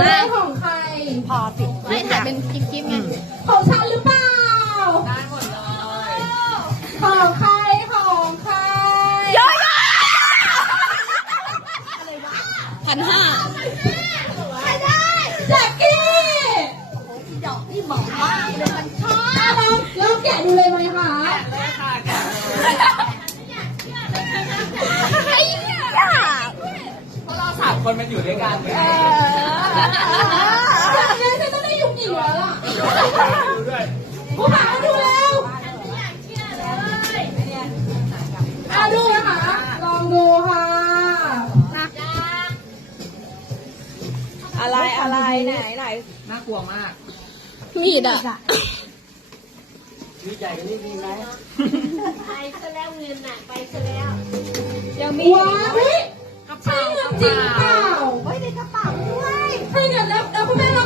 มาของใครพอสิดไม่ถ่ายเป็นคลิปๆไงของฉันหรือเปล่าได้หมดเลยของใครของใครย้อยพันห้าใช่ได้จ็คกี้โอที่ดอกท่าเลยมันชอบล้วแกะดูเลยไหมคะ แกะเลยค่ะคนมันอยู่ด้วยกันเออฉันจะได้อยู่กี่วล่ะผู้หมาดูแล้วนไอะดูนะคะ ลองดูค่ะอะไรอะไรไหนไหนน่ากลัวมาก มีดอ่ะมีใจนี่ดีไหมไปซะแล้วเงินน่ะไปซะแล้ว ยังมีว้าวเฮ้ยกระเป๋าจริงเปล่า